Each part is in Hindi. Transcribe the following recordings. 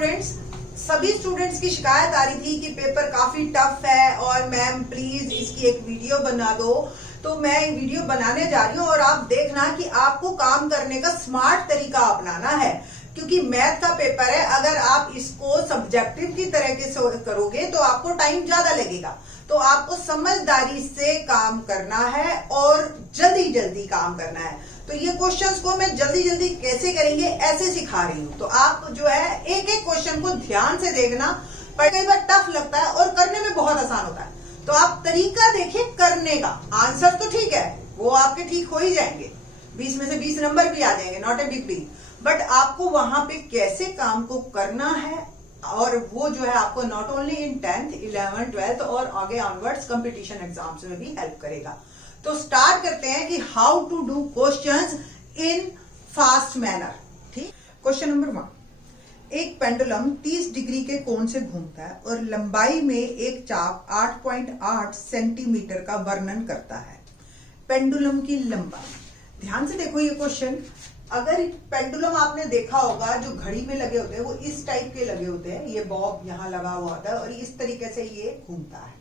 स्टूडेंट्स, सभी स्टूडेंट्स की शिकायत आ रही थी कि पेपर काफी टफ है और मैम प्लीज इसकी एक वीडियो बना दो। तो मैं वीडियो बनाने जा रही हूँ और आप देखना कि आपको काम करने का स्मार्ट तरीका अपनाना है, क्योंकि मैथ का पेपर है। अगर आप इसको सब्जेक्टिव की तरह के करोगे तो आपको टाइम ज्यादा लगेगा। तो आपको समझदारी से काम करना है और जल्दी जल्दी काम करना है। तो ये क्वेश्चंस को मैं जल्दी जल्दी कैसे करेंगे ऐसे सिखा रही हूँ। तो आप जो है एक एक क्वेश्चन को ध्यान से देखना, पर कई बार टफ लगता है और करने में बहुत आसान होता है। तो आप तरीका देखिए करने का। आंसर तो ठीक है, वो आपके ठीक हो ही जाएंगे, 20 में से 20 नंबर भी आ जाएंगे, not a big deal. But आपको वहां पे कैसे काम को करना है, और वो जो है आपको not only in 10th, 11th, 12th और आगे ऑनवर्ड्स कंपटीशन एग्जाम्स में भी हेल्प करेगा। तो स्टार्ट करते हैं कि how to do questions in fast manner. ठीक, क्वेश्चन नंबर 1। एक पेंडुलम 30 डिग्री के कोण से घूमता है और लंबाई में एक चाप 8.8 सेंटीमीटर का वर्णन करता है। पेंडुलम की लंबाई, ध्यान से देखो ये क्वेश्चन। अगर पेंडुलम आपने देखा होगा, जो घड़ी में लगे होते हैं वो इस टाइप के लगे होते हैं, ये बॉब यहाँ लगा हुआ होता है और इस तरीके से ये घूमता है।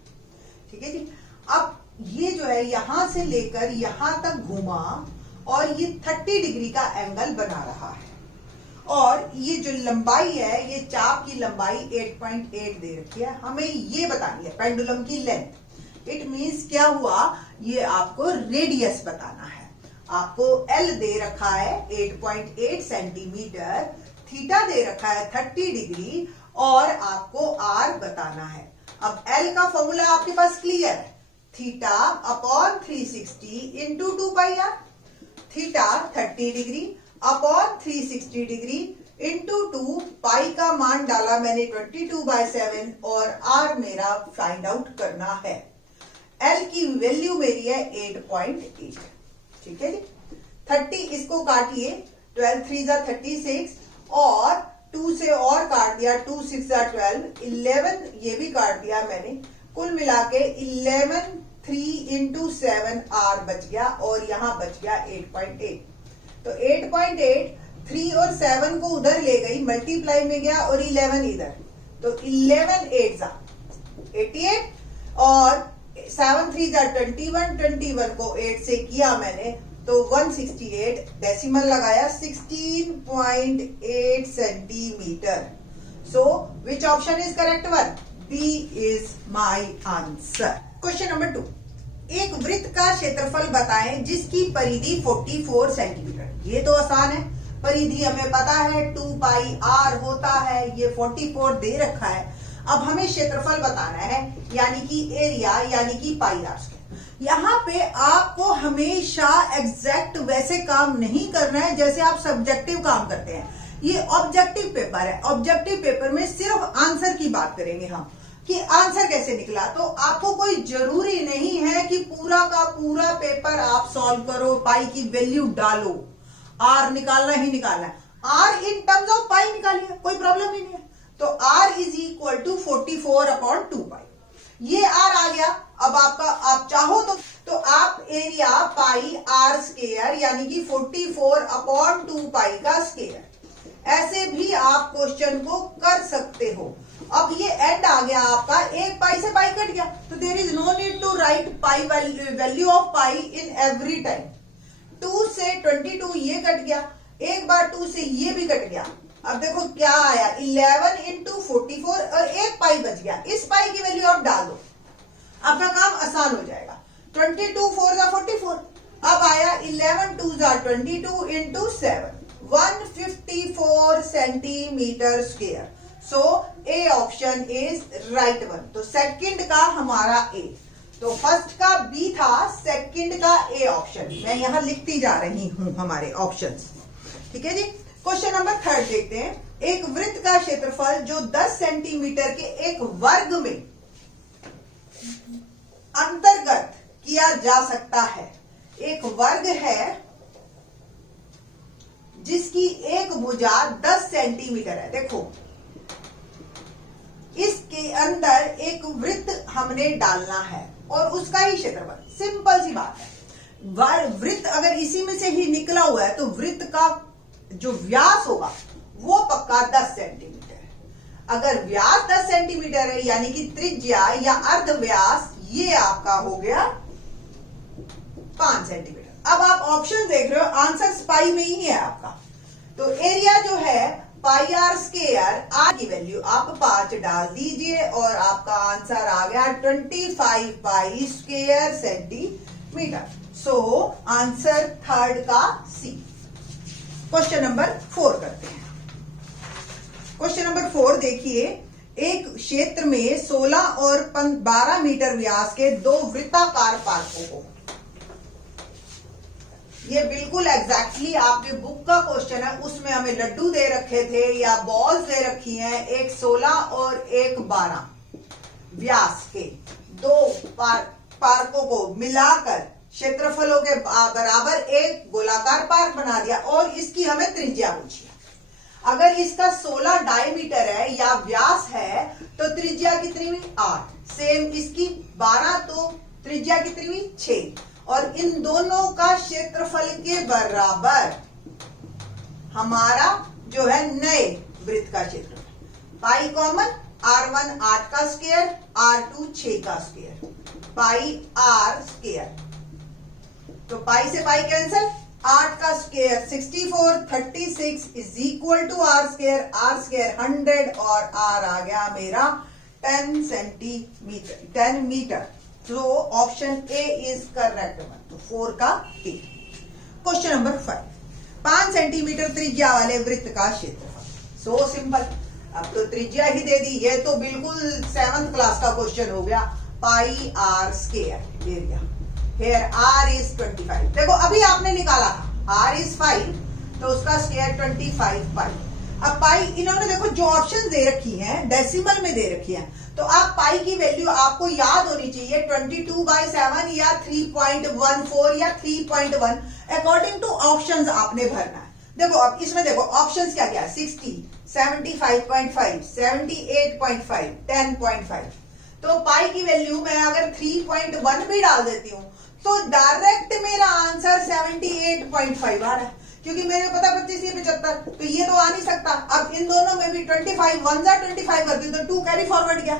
ठीक है जी। अब ये जो है यहां से लेकर यहां तक घूमा और ये 30 डिग्री का एंगल बना रहा है, और ये जो लंबाई है, ये चाप की लंबाई 8.8 दे रखी है। हमें ये बतानी है पेंडुलम की लेंथ। इट मींस क्या हुआ, ये आपको रेडियस बताना है। आपको L दे रखा है 8.8 सेंटीमीटर, थीटा दे रखा है 30 डिग्री और आपको R बताना है। अब L का फॉर्मूला आपके पास क्लियर है, theta upon 360 into 2 pi r. Theta 30 degree upon 360 degree into 2, pi का मान डाला मैंने 22/7 और R मेरा फाइंड आउट करना है। L की वैल्यू मेरी है 8.8। ठीक है जी। 30 इसको काटिए, 12 3 जा 36 और 2 से और काट दिया, 2 6 जा 12, 11 ये भी काट दिया मैंने। कुल मिला के 11 3 इंटू 7 R बच गया और यहां बच गया 8.8। तो 8.8 3 और 7 को उधर ले गई, मल्टीप्लाई में गया और 11 इधर, तो 11 8 जा 88 और 7 3 जा 21, 21 को 8 से किया मैंने तो 168, डेसिमल लगाया 16.8 centimetre. So which option is correct one? B is my answer. Question number 2। एक वृत्त का क्षेत्रफल बताएं जिसकी परिधि 44 सेंटीमीटर। ये तो आसान है, परिधि हमें पता है 2 पाई r होता है, ये 44 दे रखा है। अब हमें क्षेत्रफल बताना है, यानी कि एरिया, यानी कि पाई आर स्क्वायर। यहाँ पे आपको हमेशा एग्जैक्ट वैसे काम नहीं करना है जैसे आप सब्जेक्टिव काम करते हैं। ये ऑब्जेक्टिव पेपर है, ऑब्जेक्टिव पेपर में सिर्फ आंसर की बात करेंगे हम कि आंसर कैसे निकला। तो आपको कोई जरूरी नहीं है कि पूरा का पूरा पेपर आप सॉल्व करो, पाई की वैल्यू डालो, आर निकालना ही निकालना है। आर इन टर्म्स ऑफ पाई निकालिए, कोई प्रॉब्लम ही नहीं है। तो R इज इक्वल टू 44/2 पाई, ये R आ गया। अब आपका आप चाहो तो आप एरिया पाई R स्क्वायर यानी कि 44/2 पाई का स्क्वायर, ऐसे भी आप क्वेश्चन को कर सकते हो। अब ये एंड आ गया आपका, एक पाई से पाई कट गया, तो there is no need to write pi value of pi in every time. 2 से 22 ये कट गया, एक बार 2 से ये भी कट गया। अब देखो क्या आया, 11 इंटू 44 और एक पाई बच गया। इस पाई की वैल्यू आप डाल दो, आपका काम आसान हो जाएगा। 22 4 जा 44, अब आया 11 2 जा 22 into 7, 154 centimetre square. So A option is right one. तो सेकंड का हमारा ए, तो फर्स्ट का बी था, सेकंड का ए ऑप्शन। मैं यहां लिखती जा रही हूं हमारे ऑप्शंस। ठीक है जी। क्वेश्चन नंबर 3 देखते हैं। एक वृत्त का क्षेत्रफल जो 10 सेंटीमीटर के एक वर्ग में अंतर्गत किया जा सकता है। एक वर्ग है जिसकी एक भुजा 10 सेंटीमीटर है। देखो इसके अंदर एक वृत्त हमने डालना है और उसका ही क्षेत्रफल, सिंपल सी बात है। वृत्त अगर इसी में से ही निकला हुआ है तो वृत्त का जो व्यास होगा वो पक्का 10 सेंटीमीटर है। अगर व्यास 10 सेंटीमीटर है यानी कि त्रिज्या या अर्ध व्यास ये आपका हो गया 5 सेंटीमीटर। अब आप ऑप्शन देख रहे हो, आंसर पाई में ही है आपका। तो एरिया जो है पाई आर स्क्वायर, आर की वैल्यू आप 5 डाल दीजिए और आपका आंसर आ गया 25 pi square centimetre. So answer third का सी। क्वेश्चन नंबर 4 करते हैं। क्वेश्चन नंबर 4 देखिए, एक क्षेत्र में 16 और 12 मीटर व्यास के 2 वृत्ताकार पार्कों को, ये बिल्कुल एग्जैक्टली आपके बुक का क्वेश्चन है, उसमें हमें लड्डू दे रखे थे या बॉल्स दे रखी हैं, एक 16 और एक 12 व्यास के 2 पार्कों को मिलाकर क्षेत्रफलों के बराबर एक गोलाकार पार्क बना दिया और इसकी हमें त्रिज्या पूछी। अगर इसका 16 डायमीटर है या व्यास है तो त्रिज्या कितनी हुई 8। सेम इसकी 12 तो त्रिज्या कितनी हुई 6। और इन दोनों का क्षेत्रफल के बराबर हमारा जो है नए वृत्त का क्षेत्रफल। पाई कॉमन, R1 8 का स्क्वायर, R2 6 का स्क्वायर, पाई आर स्क्वायर। तो पाई से पाई कैंसिल, 8 का square 64, 36 is equal to r square, r square 100 और आर आ गया मेरा 10 सेंटीमीटर, 10 मीटर। तो ऑप्शन ए इज करेक्ट। तो 4 का ए। क्वेश्चन नंबर 5, 5 सेंटीमीटर त्रिज्या वाले वृत्त का क्षेत्रफल। सो सिंपल, अब तो त्रिज्या ही दे दी, ये तो बिल्कुल 7th क्लास का क्वेश्चन हो गया। Pi are square area, Here R is 25। देखो अभी आपने निकाला था R is 5 तो उसका स्क्वायर 25 पाई। अब पाई इन्होंने देखो जो ऑप्शन दे रखी हैं डेसिमल में दे रखी हैं, तो आप पाई की वैल्यू आपको याद होनी चाहिए 22/7 या 3.14 या 3.1 अकॉर्डिंग टू ऑप्शंस आपने भरना है। देखो अब इसमें देखो ऑप्शंस क्या क्या है, 60, 75.5, 78.5, 10.5। तो पाई की वैल्यू मैं अगर 3.1 भी डाल देती हूँ तो डायरेक्ट मेरा आंसर 78.5 आ रहा है, क्योंकि मेरे को पता 25 ये 75, तो ये तो आ नहीं सकता। अब इन दोनों में भी 25 1 जा 25 करती हूँ तो 2 कैरी फॉरवर्ड गया।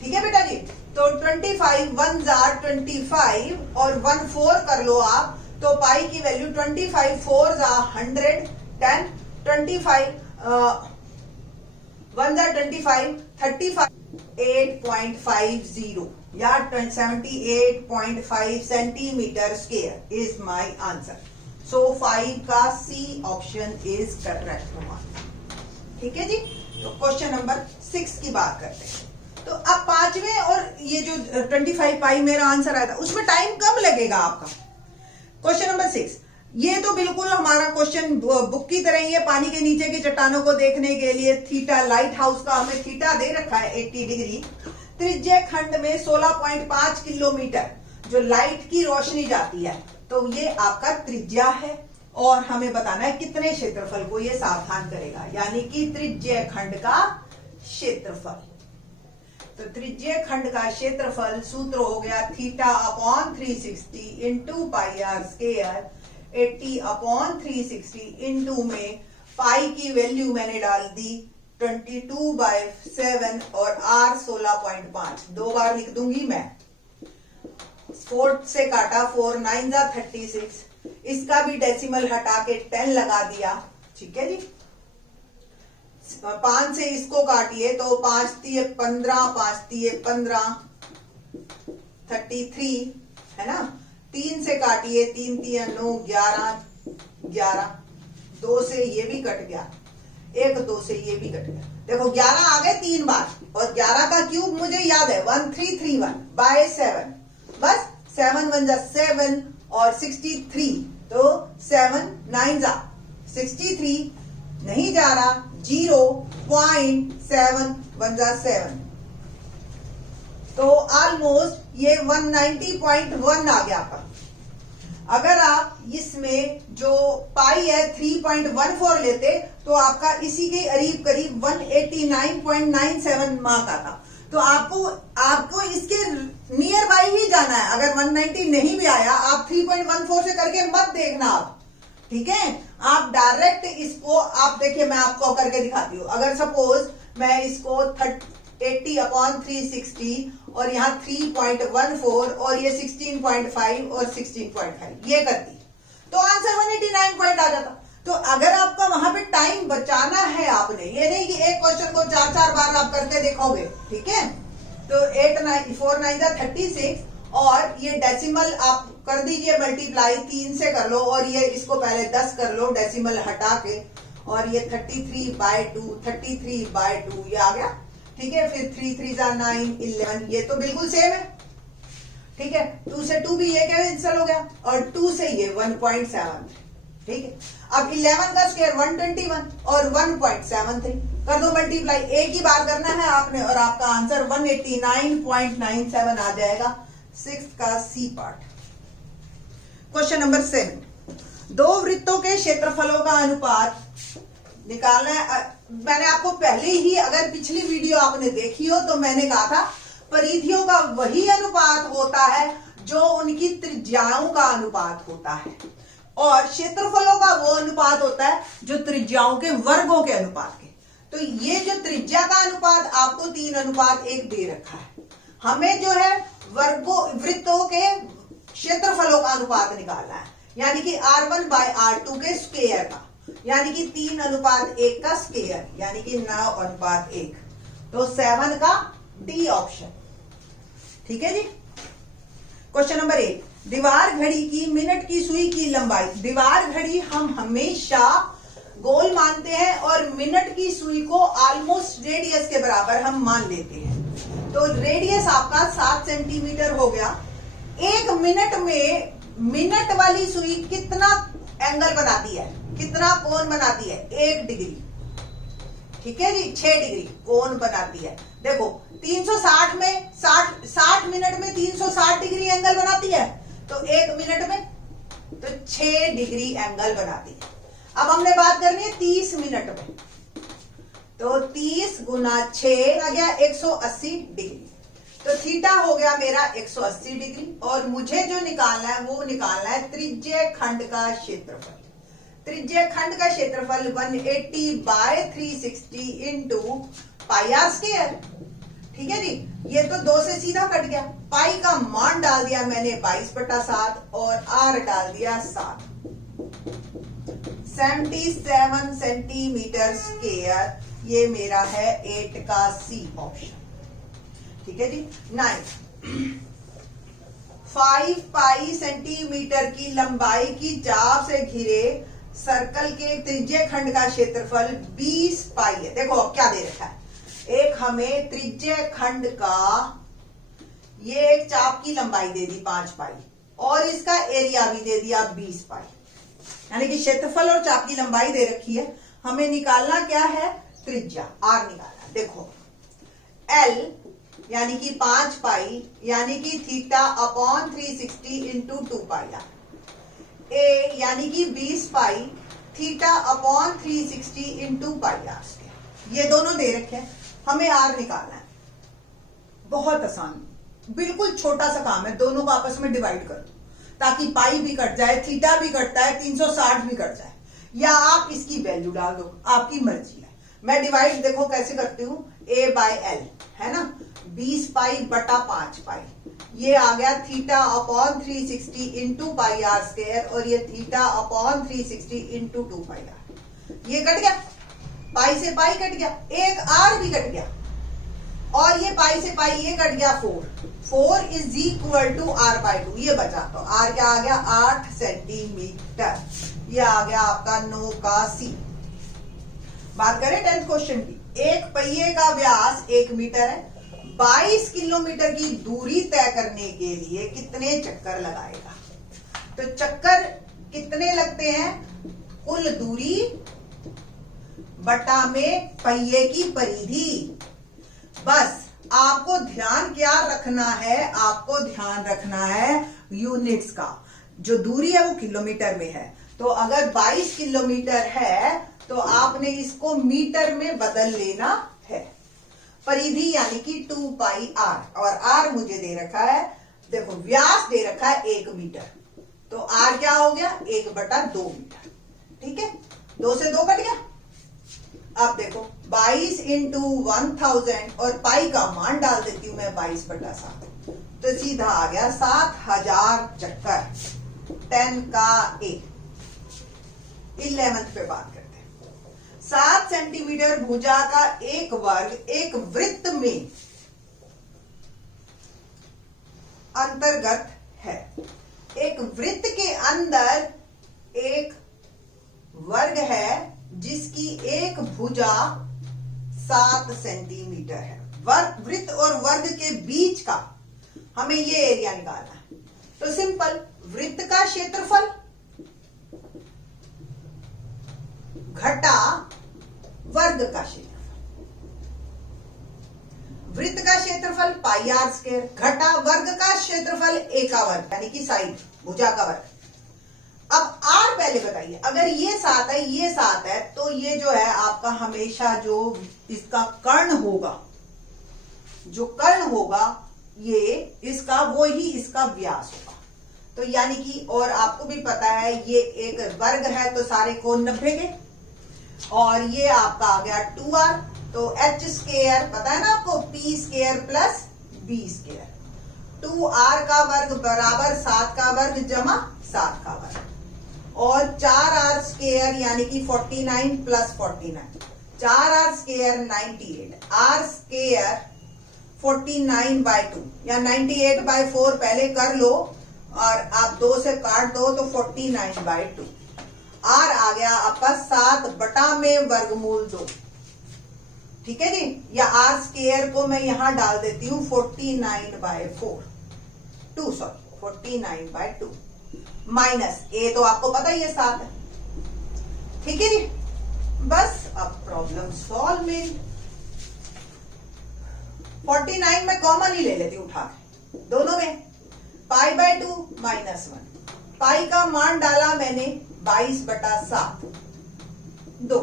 ठीक है बेटा जी, तो 25 1 जा 25 और 1 4 कर लो आप, तो पाई की वैल्यू 25 4 जा 100, 10 25 1 जा 25 35 8.50 या 78.5 centimetre square is my answer. So 5 का सी ऑप्शन इज करेक्ट हुआ। ठीक है जी, तो क्वेश्चन नंबर 6 की बात करते हैं। तो अब 5वें और ये जो 25 पाई मेरा आंसर आया था उसमें टाइम कम लगेगा आपका। क्वेश्चन नंबर 6, ये तो बिल्कुल हमारा क्वेश्चन बुक की तरह ही है, पानी के नीचे की चट्टानों को देखने के लिए थीटा, लाइट हाउस का हमें थीटा दे रखा है 80 डिग्री। त्रिज्य खंड में 16.5 किलोमीटर जो लाइट की रोशनी जाती है, तो ये आपका त्रिज्या है और हमें बताना है कितने क्षेत्रफल को ये सावधान करेगा, यानी कि त्रिज्य खंड का क्षेत्रफल। तो त्रिज्य खंड का क्षेत्रफल सूत्र हो गया theta upon 360 into pi are square, 80/360 into में पाई की वैल्यू मैंने डाल दी 22/7 और आर 16.5, 2 बार लिख दूंगी मैं। 4 से काटा, 4 9 जा 36, इसका भी डेसिमल हटा के 10 लगा दिया। ठीक है जी, 5 से इसको काटिए तो 5 तिये 15, 5 तिये 15, 33 है ना। 3 से काटिए, 3 तिया 9, 11, 11, 2 से ये भी कट गया, 1 2 से ये भी कट गया। देखो 11 आ गए 3 बार, और 11 का क्यूब मुझे याद है 1331/7, बस 7 1 जा 7 और 63, तो 7 9 जा 63, नहीं जा रहा 0.7 1 जा 7, तो ऑलमोस्ट ये 190.1 आ गया आपका। अगर आप इसमें जो पाई है 3.14 लेते तो आपका इसी के करीब 189.97 मार्क आता। तो आपको इसके नियर बाई ही जाना है। अगर 190 नहीं भी आया, आप 3.14 से करके मत देखना आप, ठीक है। आप डायरेक्ट इसको आप देखिए, मैं आपको करके दिखाती हूँ। अगर सपोज मैं इसको 80/360 और यहाँ 3.14 और ये 16.5 और 16.5 ये करती, तो आंसर 189 पॉइंट आ जाता। तो अगर आपका वहां पे टाइम बचाना है आपने, ये नहीं कि एक क्वेश्चन को 4-4 बार आप करके देखोगे, ठीक है। तो 4 9 36 और ये डेसिमल आप कर दीजिए मल्टीप्लाई, 3 से कर लो और ये इसको पहले 10 कर लो डेसिमल हटा के, और ये 33/2 33/2 ये आ गया, ठीक है। फिर 3 3 9 11 ये तो बिल्कुल सेम है, ठीक है। 2 से 2 भी ये कैंसिल हो गया और 2 से ये 1.7, ठीक है। अब 11 का स्क्वायर 121 और 1.73 कर दो मल्टीप्लाई, एक ही बार करना है आपने और आपका आंसर 189.97 आ जाएगा। 6th का सी पार्ट। क्वेश्चन नंबर 7, दो वृत्तों के क्षेत्रफलों का अनुपात निकालना है। मैंने आपको पहले ही, अगर पिछली वीडियो आपने देखी हो तो मैंने कहा था परिधियों का वही अनुपात होता है जो उनकी त्रिज्याओं का अनुपात होता है, और क्षेत्रफलों का वो अनुपात होता है जो त्रिज्याओं के वर्गों के अनुपात के। तो ये जो त्रिज्या का अनुपात आपको 3:1 दे रखा है, हमें जो है वृत्तों के क्षेत्रफलों का अनुपात निकालना है, यानी कि R1/R2 के स्क्वायर का, यानी कि 3:1 का स्क्वायर, यानी कि 9:1। तो 7 का डी ऑप्शन, ठीक है जी। क्वेश्चन नंबर 8, दीवार घड़ी की मिनट की सुई की लंबाई। दीवार घड़ी हम हमेशा गोल मानते हैं और मिनट की सुई को ऑलमोस्ट रेडियस के बराबर हम मान लेते हैं। तो रेडियस आपका 7 सेंटीमीटर हो गया। एक मिनट में मिनट वाली सुई कितना एंगल बनाती है, कितना कोण बनाती है? 1 डिग्री, ठीक है जी, 6 डिग्री कोण बनाती है। देखो 360 में 60 मिनट में 360 डिग्री एंगल बनाती है, तो 1 मिनट में तो 6 डिग्री एंगल बनाती है। अब हमने बात करनी है 30 मिनट में, तो 30 गुना 6 आ गया 180 डिग्री। तो थीटा हो गया मेरा 180 डिग्री, और मुझे जो निकालना है वो निकालना है त्रिज्य खंड का क्षेत्रफल। त्रिज्य खंड का क्षेत्रफल 180/360 इंटू पाई आर स्क्वायर, ठीक है जी। ये तो 2 से सीधा कट गया, पाई का मान डाल दिया मैंने 22/7 और आर डाल दिया 7, 77 सेंटीमीटर स्क्वायर। ये मेरा है 8 का सी ऑप्शन, ठीक है जी। 9, 5 पाई सेंटीमीटर की लंबाई की चाप से घिरे सर्कल के त्रिज्य खंड का क्षेत्रफल 20 पाई है। देखो अब क्या दे रखा है, एक हमें त्रिज्य खंड का, ये एक चाप की लंबाई दे दी 5 पाई और इसका एरिया भी दे दिया 20 पाई, यानी कि क्षेत्रफल और चाप की लंबाई दे रखी है। हमें निकालना क्या है? त्रिज्या, आर निकालना। देखो एल यानी कि 5 पाई, यानी कि θ/360 इंटू 2 पाई आर। ए यानी कि 20 पाई θ/360 इंटू पाई आर स्क्वायर। ये दोनों दे रखे हैं, हमें आर निकालना है। बहुत आसान, बिल्कुल छोटा सा काम है, दोनों को आपस में डिवाइड कर दो ताकि पाई भी कट जाए, थीटा भी कटता है, 360 भी कट जाए, या आप इसकी वैल्यू डाल दो, आपकी मर्जी है। मैं डिवाइड देखो कैसे करती हूं, A/L है ना, 20 पाई बटा 5 पाई, ये आ गया θ/360 इंटू पाई आर स्क्वायर, और ये θ/360 इंटू 2 पाई आर। ये कट गया, पाई से पाई कट गया, एक आर भी कट गया, और ये पाई से पाई ये कट गया 4 इज इक्वल टू R/2। ये बचा, तो आर क्या आ गया? 8 सेंटीमीटर। ये आ गया आपका 9 का सी। बात करें 10th क्वेश्चन की, एक पहिए का व्यास 1 मीटर है, 22 किलोमीटर की दूरी तय करने के लिए कितने चक्कर लगाएगा? तो चक्कर कितने लगते हैं? कुल दूरी बटा में पहिए की परिधि। बस आपको ध्यान क्या रखना है? आपको ध्यान रखना है यूनिट्स का। जो दूरी है वो किलोमीटर में है, तो अगर 22 किलोमीटर है तो आपने इसको मीटर में बदल लेना है। परिधि यानी कि 2 पाई आर, और आर मुझे दे रखा है, देखो व्यास दे रखा है 1 मीटर, तो आर क्या हो गया? 1/2 मीटर, ठीक है। 2 से 2 कट गया, अब देखो 22 इंटू 1000 और पाई का मान डाल देती हूं मैं 22/7, तो सीधा आ गया 7000 चक्कर 10 का A। 11th पे बात करते हैं। 7 सेंटीमीटर भुजा का एक वर्ग एक वृत्त में अंतर्गत है। एक वृत्त के अंदर एक वर्ग है जिसकी एक भुजा 7 सेंटीमीटर है। वृत्त और वर्ग के बीच का हमें ये एरिया निकालना है। तो सिंपल, वृत्त का क्षेत्रफल घटा वर्ग का क्षेत्रफल। वृत्त का क्षेत्रफल पाई आर स्क्वायर घटा वर्ग का क्षेत्रफल ए का वर्ग, यानी कि साइड भुजा का वर्ग। अब आर पहले बताइए, अगर ये 7 है ये 7 है, तो ये जो है आपका हमेशा जो इसका कर्ण होगा, जो कर्ण होगा ये इसका वो ही इसका व्यास होगा। तो यानी कि, और आपको भी पता है ये एक वर्ग है तो सारे कोण 90 के, और ये आपका आ गया 2r, तो h स्क्वायर पता है ना आपको, p square plus b square. 2r का वर्ग बराबर 7 का वर्ग जमा 7 का वर्ग, और 4r स्क्वायर यानी कि 49 plus 49, 4r square 98, r square 49/2 या 98/4 पहले कर लो और आप 2 से काट दो तो 49/2। r आ गया आपका 7 बटा में वर्गमूल 2, ठीक है जी। या r स्क्वायर को मैं यहां डाल देती हूं 49/2 माइनस a, तो आपको पता ही है 7 है, ठीक है जी। बस अब प्रॉब्लम सॉल्व मेरी। 49 में कॉमन ही ले लेती हूं उठा के दोनों में, π/2 -1, पाई का मान डाला मैंने 22/7, 2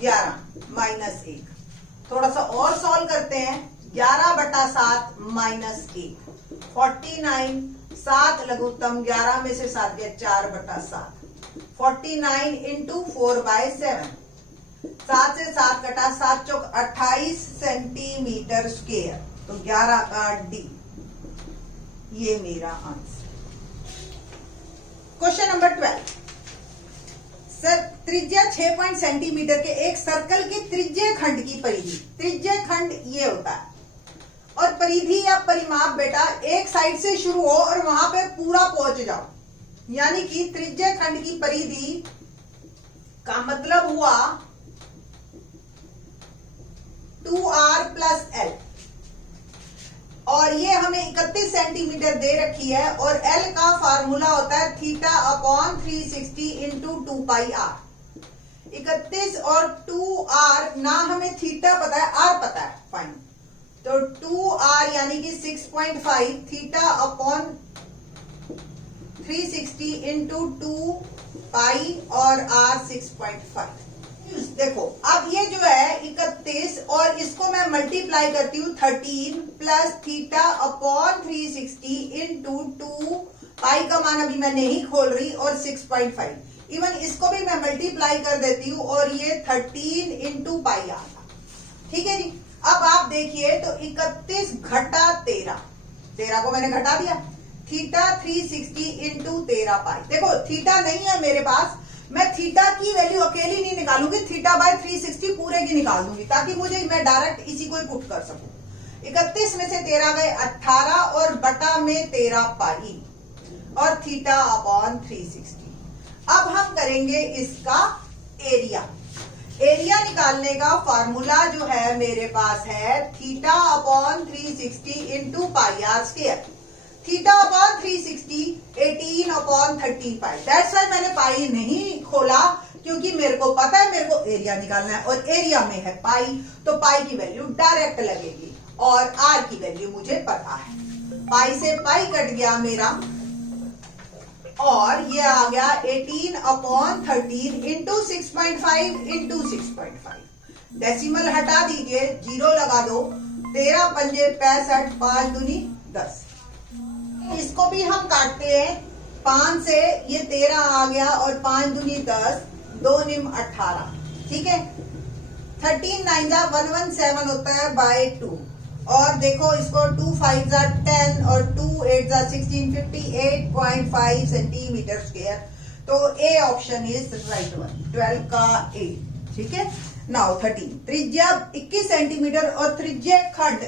11 -1। थोड़ा सा और सॉल्व करते हैं, 11/7 -1 49, 7 लघुत्तम 11 में से 7 गया 4/7, 49 इंटू 4/7, 7 से 7 कटा 7 चौक 28 सेंटीमीटर स्क्वायर, तो 11 का D, ये मेरा आंसर। क्वेश्चन नंबर 12, सर त्रिज्या 6 सेंटीमीटर के एक सर्कल के त्रिज्य खंड की परिधि, त्रिज्य खंड ये होता है, और परिधि या परिमाप बेटा एक साइड से शुरू हो और वहां पे पूरा पहुंच जाओ, यानी कि त्रिज्य खंड की परिधि का मतलब हुआ 2r प्लस l, और ये हमें 31 सेंटीमीटर दे रखी है, और l का फार्मूला होता है θ/360 इंटू 2πr। 31 और 2r ना हमें थीटा पता है, r पता है, फाइन। तो 2r यानी कि 6.5 θ/360 इंटू 2π और r 6.5। देखो अब ये जो है 31 और इसको मैं मल्टीप्लाई करती हूँ 13 प्लस θ/360 इंटू 2π का मान अभी मैं नहीं खोल रही, और 6.5, इवन इसको भी मैं मल्टीप्लाई कर देती हूँ और ये 13 इंटू π आता, ठीक है जी। अब आप देखिए तो 31 घटा 13 को मैंने घटा दिया, θ/360 इंटू 13π। देखो थीटा नहीं है मेरे पास, मैं थीटा की वैल्यू अकेली नहीं निकालूंगी, θ/360 पूरे की निकाल दूंगी, ताकि मुझे मैं डायरेक्ट इसी को ही पुट कर सकूं। 31 में से 13 गए 18 और बटा में 13π और θ/360। अब हम करेंगे इसका एरिया। एरिया निकालने का फार्मूला जो है मेरे पास है θ/360 into πr square. θ/360 18/13π। That's why मैंने पाई नहीं खोला, क्योंकि मेरे को पता है मेरे को एरिया निकालना है, और एरिया में है पाई, तो पाई की वैल्यू डायरेक्ट लगेगी, और आर की वैल्यू मुझे पता है। पाई से पाई कट गया मेरा, और ये आ गया 18/13 इंटू 6.5 इंटू 6.5। डेसिमल हटा दीजिए, 0 लगा दो, 13 पंजे 65, 5 दूनी 10। इसको भी हम काटते हैं 5 से, ये 13 आ गया, और 5 दूनी 10, 2 निम 18, ठीक है। 13 9 जा 117 होता है बाय 2। और देखो इसको 2 5 जा 10 और 2 8 जा 16 58.5 सेंटीमीटर स्क्वायर। तो A option is right one, 12 का ए। ठीक है। नाउ 13 त्रिज्या 21 सेंटीमीटर और त्रिज्या खंड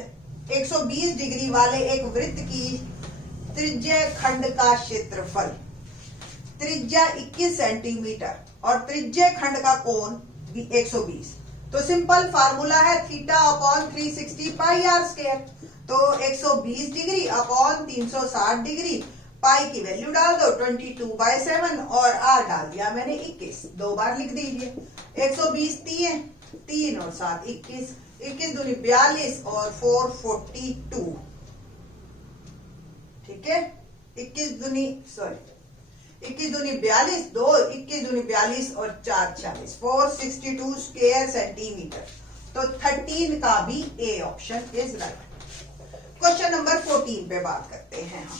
120 डिग्री वाले एक वृत्त की त्रिज्या खंड का क्षेत्रफल। त्रिज्या 21 सेंटीमीटर और त्रिज्या खंड का कोण 120। तो सिंपल फार्मूला है theta upon 360 pi are square. तो 120 डिग्री अपॉन 360 डिग्री, पाई की वैल्यू डाल दो 22/7 और आर डाल दिया मैंने 21, 2 बार लिख दीजिए। 120 3 और 7 21, 21 दूनी 42 और 4 42। ठीक है। 21 दूनी 42, 2 21 दूनी 42 और 4 40, 462 स्क्वायर सेंटीमीटर। तो 13 का भी A option is right. Question number 14 पे बात करते हैं हम।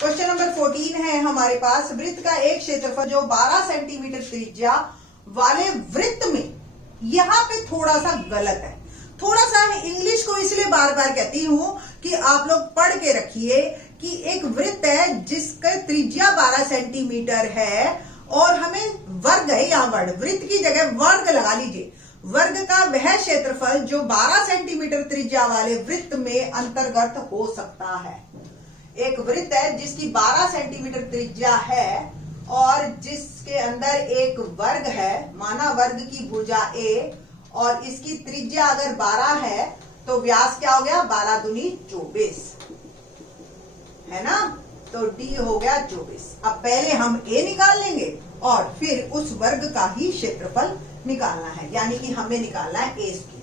क्वेश्चन नंबर 14 है हमारे पास, वृत्त का एक क्षेत्रफल जो 12 सेंटीमीटर त्रिज्या वाले वृत्त में, यहां पे थोड़ा सा गलत है। थोड़ा सा इंग्लिश को इसलिए बार बार कहती हूं कि आप लोग पढ़ के रखिए कि एक वृत्त है जिसका त्रिज्या 12 सेंटीमीटर है और हमें वर्ग है, या वर्ग, वृत्त की जगह वर्ग लगा लीजिए। वर्ग का वह क्षेत्रफल जो 12 सेंटीमीटर त्रिज्या वाले वृत्त में अंतर्गत हो सकता है। एक वृत्त है जिसकी 12 सेंटीमीटर त्रिज्या है और जिसके अंदर एक वर्ग है, माना वर्ग की भुजा ए, और इसकी त्रिज्या अगर 12 है तो व्यास क्या हो गया, 12 दूनी 24 है ना। तो डी हो गया 24। अब पहले हम ए निकाल लेंगे और फिर उस वर्ग का ही क्षेत्रफल निकालना है, यानी कि हमें निकालना है ए स्क्वायर।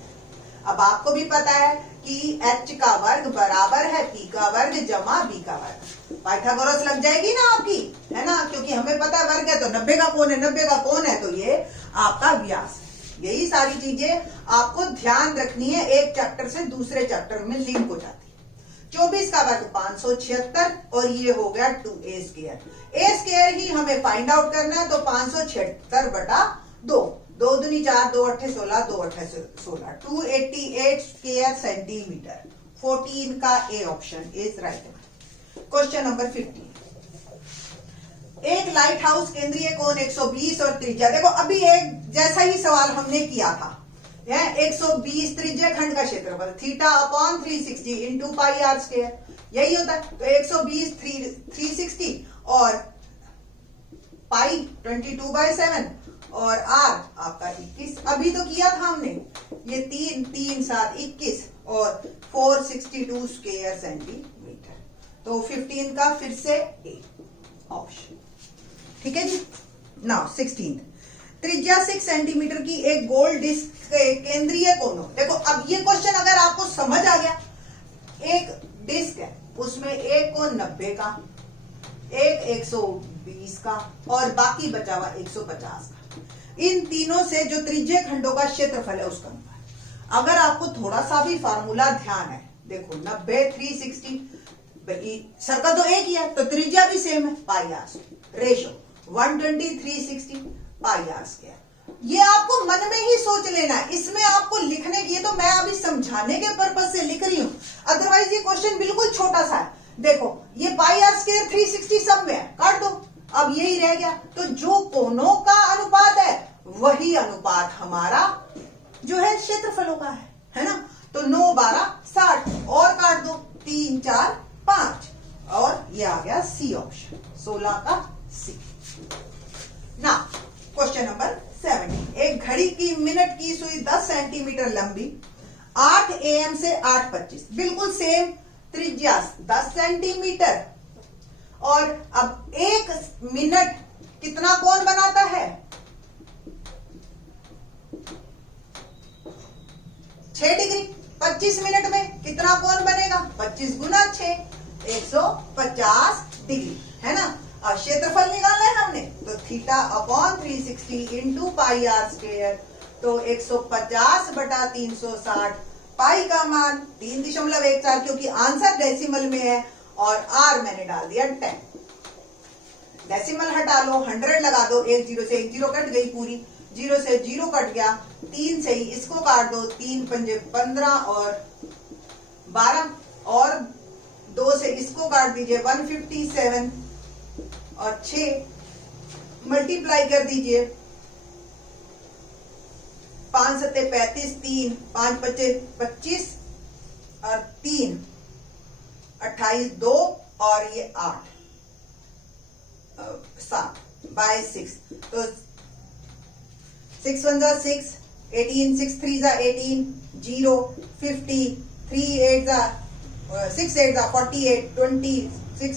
अब आपको भी पता है कि एच का वर्ग बराबर है पी का वर्ग जमा बी का वर्ग। पाइथागोरस लग जाएगी ना आपकी, है ना, क्योंकि हमें पता है वर्ग है तो 90 का कोण है, 90 का कोण है तो ये आपका व्यास है। यही सारी चीजें आपको ध्यान रखनी है, एक चैप्टर से दूसरे चैप्टर में लिंक हो जाती है। 24 का वर्ग 576 और ये हो गया 2a स्क्वायर। ए स्क्वायर ही हमें फाइंड आउट करना है, तो 576 बटा 2, 2 दूनी 4, 2 8 16, 2 8 16, 288 स्क्वायर सेंटीमीटर। 14 का A option is right. Question number 15, एक लाइट हाउस केंद्रीय कोण 120 और त्रिज्या, देखो अभी एक जैसा ही सवाल हमने किया था, 120 त्रिज्या खंड का क्षेत्रफल theta upon 360 into pi are square, यही होता है। तो 120 360 और पाई 22/7 और आर आपका 21, अभी तो किया था हमने ये 3 3 7 21 और 462 स्क्वायर सेंटीमीटर। तो 15 का फिर से ए ऑप्शन। ठीक है जी। नाउ 16, त्रिज्या 6 सेंटीमीटर की एक गोल डिस्क के केंद्रीय कोण। देखो अब ये क्वेश्चन अगर आपको समझ आ गया, एक डिस्क है उसमें एक कोण 90 का, एक 120 का और बाकी बचा हुआ 150 का। इन तीनों से जो त्रिज्या खंडों का क्षेत्रफल है उसका अनुपात। अगर आपको थोड़ा सा भी फार्मूला ध्यान है, देखो 90 360, सर्कल तो एक ही है तो त्रिज्या भी सेम है, pi R ratio 120 360 pi are square. ये आपको मन में ही सोच लेना है, इसमें आपको लिखने की, तो मैं अभी समझाने के पर्पज से लिख रही हूं, अदरवाइज ये क्वेश्चन बिल्कुल छोटा सा है। देखो ये पाई आर स्क्वायर 360 सब में है, काट दो, अब यही रह गया। तो जो कोणों का अनुपात है वही अनुपात हमारा जो है क्षेत्रफलों का है ना। तो 9 12 60 और काट दो, 3 4 5 और ये आ गया सी ऑप्शन, 16 का सी। ना क्वेश्चन नंबर 17, एक घड़ी की मिनट की सुई 10 सेंटीमीटर लंबी 8 AM से 8:25, बिल्कुल सेम त्रिज्या 10 सेंटीमीटर, और अब 1 मिनट कितना कोण बनाता है, 6 डिग्री। 25 मिनट में कितना कोण बनेगा, 25 गुना 6, 150 डिग्री, है ना। और क्षेत्रफल निकालना है हमने, तो theta upon 360 into pi are square, तो 150 बटा 360, पाई का मान 3.14, क्योंकि आंसर डेसिमल में है और आर मैंने डाल दिया 10। डेसिमल हटा लो, 100 लगा दो, 1 0 से 1 0 कट गई पूरी, 0 से 0 कट गया, 3 से ही इसको काट दो, 3 पंजे 15 और 12 और 2 से इसको काट दीजिए 157 और 6 मल्टीप्लाई कर दीजिए, 5 सत्ते 35, 3 5 पच्चे 25 और 3 28, 2 और ये 8 7 बाय 6, तो 6 1 जा 6, 18, 6 3 जा 18, 0 50, 3 8 जा 6 8 जा 48, 26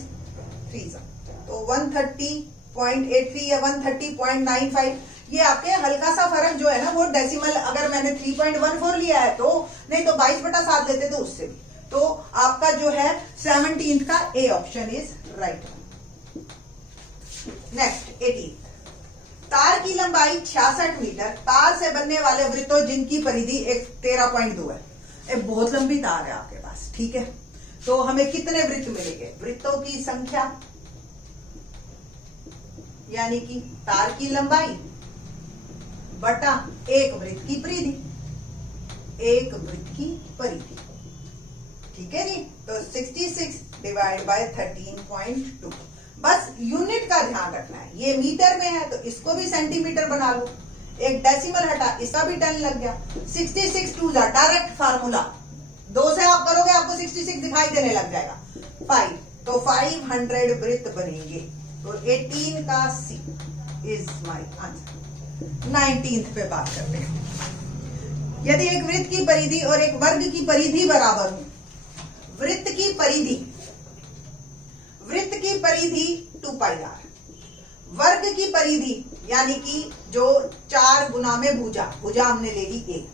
3 जा, तो 130.83 या 130.95। ये आपके हल्का सा फर्क जो है ना वो डेसिमल, अगर मैंने 3.14 लिया है तो, नहीं तो 22/7 लेते तो उससे भी, तो आपका जो है 17th का A option is right. Next 18th, तार की लंबाई 66 मीटर, तार से बनने वाले वृत्तों जिनकी परिधि 13.2 है। एक बहुत लंबी तार है आपके पास, ठीक है, तो हमें कितने वृत्त मिलेंगे? वृत्तों की संख्या यानी कि तार की लंबाई बटा एक वृत्त की परिधि, एक वृत्त की परिधि, ठीक है जी। तो 66 डिवाइड बाय 13.2। बस यूनिट का ध्यान रखना है, ये मीटर में है तो इसको भी सेंटीमीटर बना लो, एक डेसिमल हटा इसका भी 10 लग गया। 66 2 जा डायरेक्ट फार्मूला, 2 से आप करोगे आपको 66 दिखाई देने लग जाएगा, 5, तो 500 वृत्त बनेंगे। तो 18 का सी इज माय आंसर। 19th पे बात करते हैं। यदि एक वृत्त की परिधि और एक वर्ग की परिधि बराबर हो, वृत्त की परिधि 2 पाई आर, वर्ग की परिधि यानी कि जो 4 गुना में भुजा हमने ले ली 1,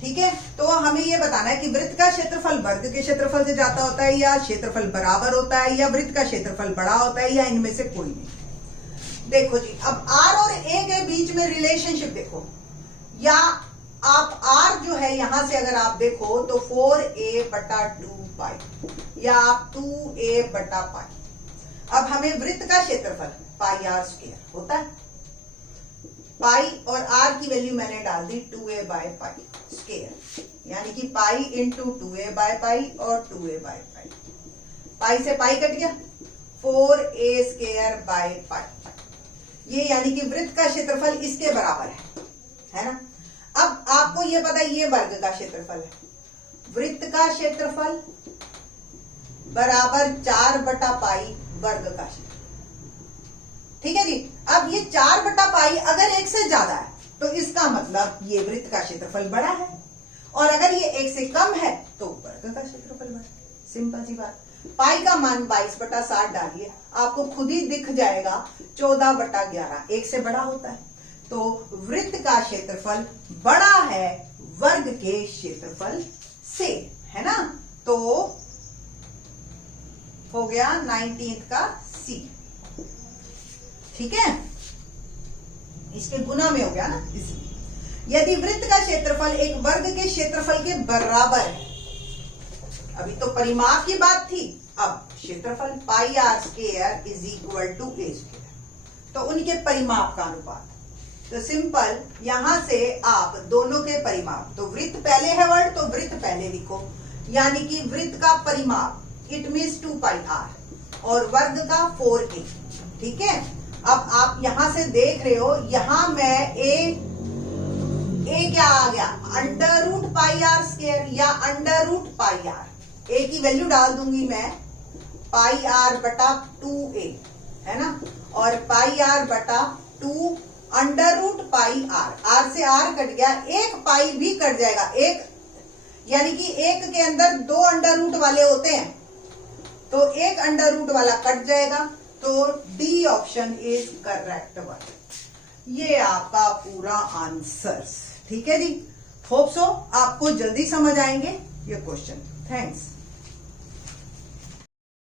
ठीक है। तो हमें यह बताना है कि वृत्त का क्षेत्रफल वर्ग के क्षेत्रफल से जाता होता है या क्षेत्रफल बराबर होता है या वृत्त का क्षेत्रफल बड़ा होता है या इनमें से कोई नहीं। देखो जी, अब r और a के बीच में रिलेशनशिप देखो, या आप r जो है यहां से अगर आप देखो तो 4a/2 पाई या आप 2a बटा पाई। अब हमें वृत्त का क्षेत्रफल पाई आर स्क्वायर होता है, पाई और r की वैल्यू मैंने डाल दी 2a बाय पाई स्क्वायर, यानी कि pi into 2a by pi और 2a बाय पाई, पाई से पाई कट गया, 4a स्क्वायर बाय पाई, ये यानी कि वृत्त का क्षेत्रफल इसके बराबर है ना। अब आपको ये पता है ये वर्ग का क्षेत्रफल है, वृत्त का क्षेत्रफल बराबर 4 बटा पाई वर्ग का क्षेत्रफल, ठीक है जी। अब ये 4 बटा पाई अगर 1 से ज्यादा है तो इसका मतलब ये वृत्त का क्षेत्रफल बड़ा है, और अगर ये 1 से कम है तो वर्ग का क्षेत्रफल बड़ा। सिंपल सी बात। पाई का मान 22/60 डालिए, आपको खुद ही दिख जाएगा 14/11, 1 से बड़ा होता है, तो वृत्त का क्षेत्रफल बड़ा है वर्ग के क्षेत्रफल से, है ना। तो हो गया 19th का सी, ठीक है, इसके गुना में हो गया ना इसलिए। यदि वृत्त का क्षेत्रफल एक वर्ग के क्षेत्रफल के बराबर है, अभी तो परिमाप की बात थी, अब क्षेत्रफल pi are square is equal to A square, तो उनके परिमाप का अनुपात। तो सिंपल यहां से आप दोनों के परिमाप, तो वृत्त पहले है वर्ड तो वृत्त पहले लिखो, यानी कि वृत्त का परिमाप इट मीन्स 2 पाई आर और वर्ग का 4a, ठीक है। अब आप यहां से देख रहे हो, यहां मैं ए क्या आ गया, under root pi are square या under root pi r, A की वैल्यू डाल दूंगी मैं पाई आर बटा 2a, है ना, और पाई आर बटा 2 under root pi r, r से आर कट गया, एक पाई भी कट जाएगा, एक यानी कि एक के अंदर 2 अंडर रूट वाले होते हैं, तो एक अंडर रूट वाला कट जाएगा, तो D option is correct one. ये आपका पूरा आंसर, ठीक है जी। होप सो आपको जल्दी समझ आएंगे ये क्वेश्चन। थैंक्स।